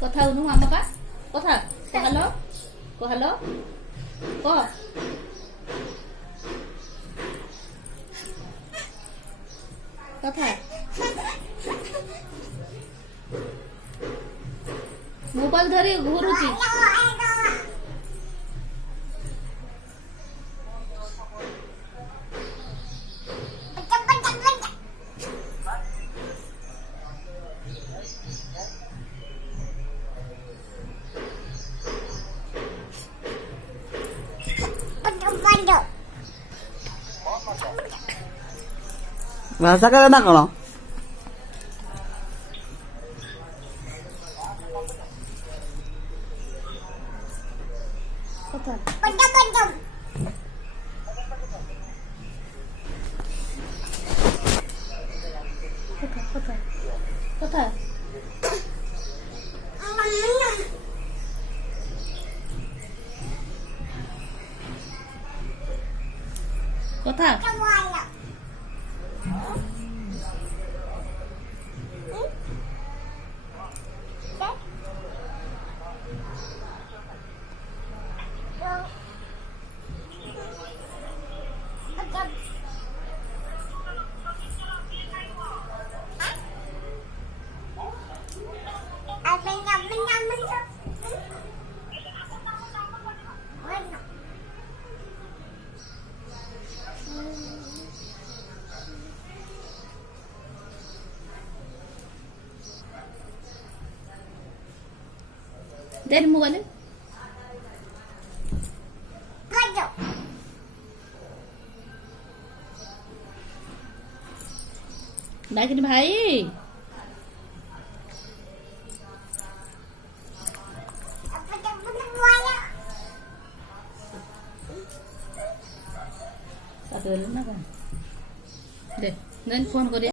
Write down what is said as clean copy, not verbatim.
কথা উনু আমকা কথা হ্যালো হ্যালো ক কথা মোবাইল ধরে ঘুরুছি ভাষা করে না কোন কোথায় কোথায় দেন মোবাইলে ডাকিনি ভাই দে দেন ফোন করি